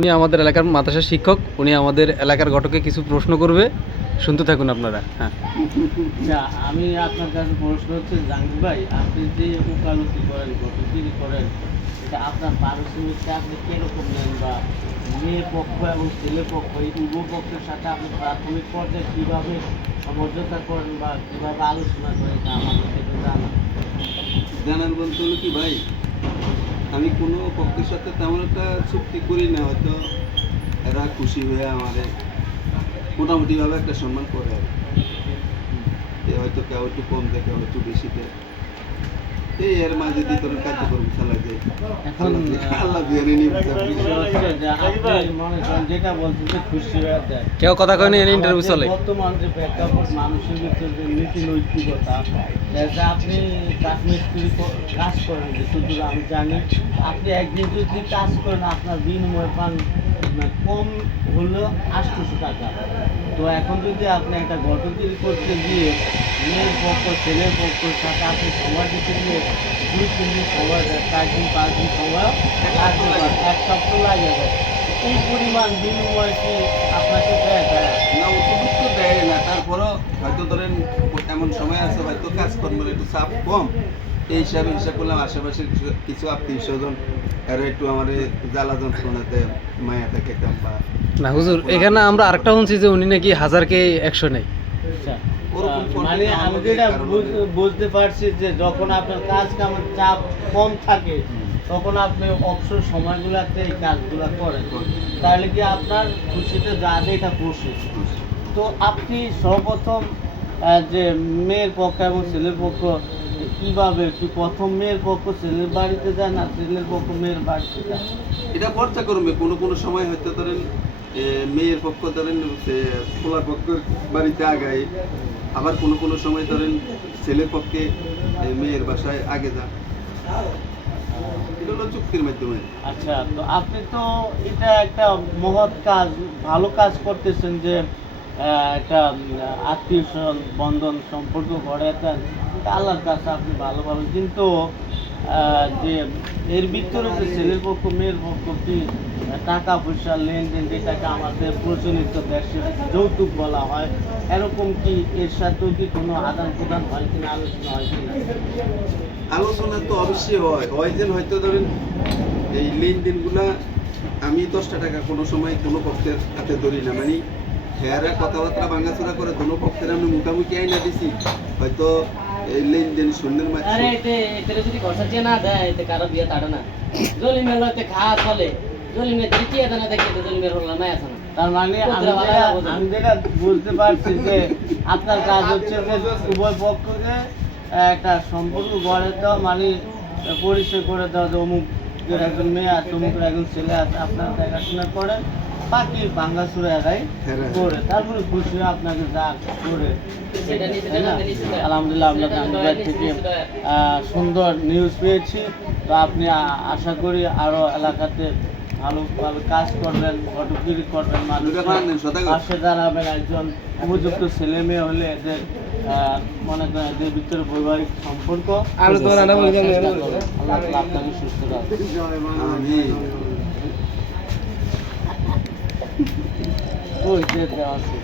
উনি আমাদের এলাকার মাদ্রাসা শিক্ষক, উনি আমাদের এলাকার ঘটকে কিছু প্রশ্ন করবে, শুনতে থাকুন আপনারা। হ্যাঁ, আচ্ছা, আমি আপনার কাছে প্রশ্ন হচ্ছে জাহাঙ্গীর ভাই, আপনি যে ওকালতি করেন, ঘটগিরি করেন, এটা আপনার পারিশ্রমিকটা আপনি কিরকম নেন, বা মেয়ে পক্ষ এবং ছেলে পক্ষ এই উভয় পক্ষের সাথে আপনি প্রাথমিক পর্যায়ে কীভাবে সমঝোতা করেন বা কীভাবে আলোচনা করেন, এটা আমাদের থেকে জানা। জানার বলতে হলো কি ভাই, আমি কোনো পক্ষের সাথে তেমন একটা চুক্তি করি না, হয়তো এরা খুশি হয়ে আমারে মোটামুটিভাবে একটা সম্মান করে আর কি। হয়তো কেউ একটু কম দেয়, কেউ একটু বেশি দেয়, এই এর মাঝে দিয়ে তোর কার্যক্রম চালা যায়। এখন আল্লাহ জানে নি বিষয় হচ্ছে যে আপনি মনে করেন যেটা বলছেন যে খুশি হয়ে দেয়, কেউ কথা কয়নি, এনে ইন্টারভিউ চলে। বর্তমান যে প্রেক্ষাপট, মানুষের ভিতরে যে নীতি নৈতিকতা, যে আপনি রাজমিস্ত্রি কাজ করেন, যে শুধু আমি জানি আপনি একদিন যদি কাজ করেন আপনার বিনিময় পান কম হলেও 800 টাকা। তো এখন যদি আপনি একটা ঘটগিরি করতে গিয়ে মেয়ের পক্ষ ছেলের পক্ষের সাথে আপনি সময় দিতে গিয়ে 2-3 দিন সময় দেয়, 4 দিন 5 দিন সময় লাগতে পারে, 1 সপ্তাহ লাগে যায়। এই পরিমাণ বিনিময় কি আপনাকে দেয়? না, অতিরিক্ত দেয় না, তারপরও হয়তো ধরেন এমন সময় আছে হয়তো কাজকর্মের একটু চাপ কম, এই হিসাবে হিসাব করলাম আশেপাশের কিছু আত্মীয় স্বজন এরা একটু আমার জ্বালা যন্ত্রণাতে মায়াটা খেতাম বা না হুজুর, এখানে আমরা আরেকটা শুনছি যে উনি নাকি 1000কে 100 নেই। আচ্ছা, ওরকম মানে আমি যেটা বুঝতে পারছি যে যখন আপনার কাজ কামের চাপ কম থাকে তখন আপনি অবসর সময়গুলোতে এই কাজগুলো করেন, তাহলে কি আপনার খুশিতে যাবে এটা খুশি। তো আপনি সর্বপ্রথম যে মেয়ের পক্ষ এবং ছেলের পক্ষ কীভাবে কি প্রথম মেয়ের পক্ষ ছেলের বাড়িতে যায় না ছেলের পক্ষ মেয়ের বাড়িতে যায়? এটা পর্যায়ক্রমে কোনো কোনো সময় হয়তো ধরেন মেয়ের পক্ষ ধরেন পোলার পক্ষের বাড়িতে আগায়, আবার কোনো কোনো সময় ধরেন ছেলের পক্ষে মেয়ের বাসায় আগে যান, এটা হলো চুক্তির মাধ্যমে। আচ্ছা, তো আপনি তো এটা একটা মহৎ কাজ, ভালো কাজ করতেছেন যে একটা আত্মীয় বন্ধন সম্পর্ক গড়ে দেন, এটা আল্লাহর কাছে আপনি ভালোভাবে। কিন্তু যে এর ভিতরে যে ছেলের পক্ষ মেয়ের পক্ষ কি টাকা পয়সা লেনদেন, যেটাকে আমাদের প্রচলিত দেশে যৌতুক বলা হয়, এরকম কি এর সাথেও কি কোনো আদান প্রদান হয় কিনা, আলোচনা হয় কিনা? আলোচনা তো অবশ্যই হয় যেন হয়তো ধরেন এই লেনদেনগুলা আমি 10টা টাকা কোনো সময় কোনো পক্ষের হাতে ধরি না, মানে হেয়ারা কথাবার্তা ভাঙাচোরা করে কোনো পক্ষের আমি মুখামুখি আইনা দিছি, হয়তো এই লেনদেন শূন্যের আরে মাধ্যমে এতে যদি খরচা না দেয় এতে কারো বিয়ে তাড়ে না। জলিমের লতে খাওয়া চলে, জলিমের যদি টিয়া দানা দেখে তো জলিমের হলো না আছে না। তার মানে আমি যেটা বুঝতে পারছি যে আপনার কাজ হচ্ছে যে উভয় পক্ষকে একটা সম্পর্ক গড়ে দেওয়া, মানে পরিচয় করে দেওয়া যে অমুকের একজন মেয়ে আছে, অমুকের একজন ছেলে আছে, আপনার দেখাশোনা করে বাকি ভাঙ্গাচুরা এরাই করে, তারপরে খুশি হয়ে আপনাকে যা করে। আলহামদুলিল্লাহ, আমরা জাহাঙ্গীর থেকে সুন্দর নিউজ পেয়েছি। তো আপনি আশা করি আরও এলাকাতে ভালোভাবে কাজ করবেন, ঘটগিরি করবেন, মানুষের পাশে দাঁড়াবেন। একজন উপযুক্ত ছেলে মেয়ে হলে এদের মনে করেন এদের ভিতরে বৈবাহিক সম্পর্ক আল্লাহ আপনাকে সুস্থ রাখবেন। ওই যে দেওয়া আছে।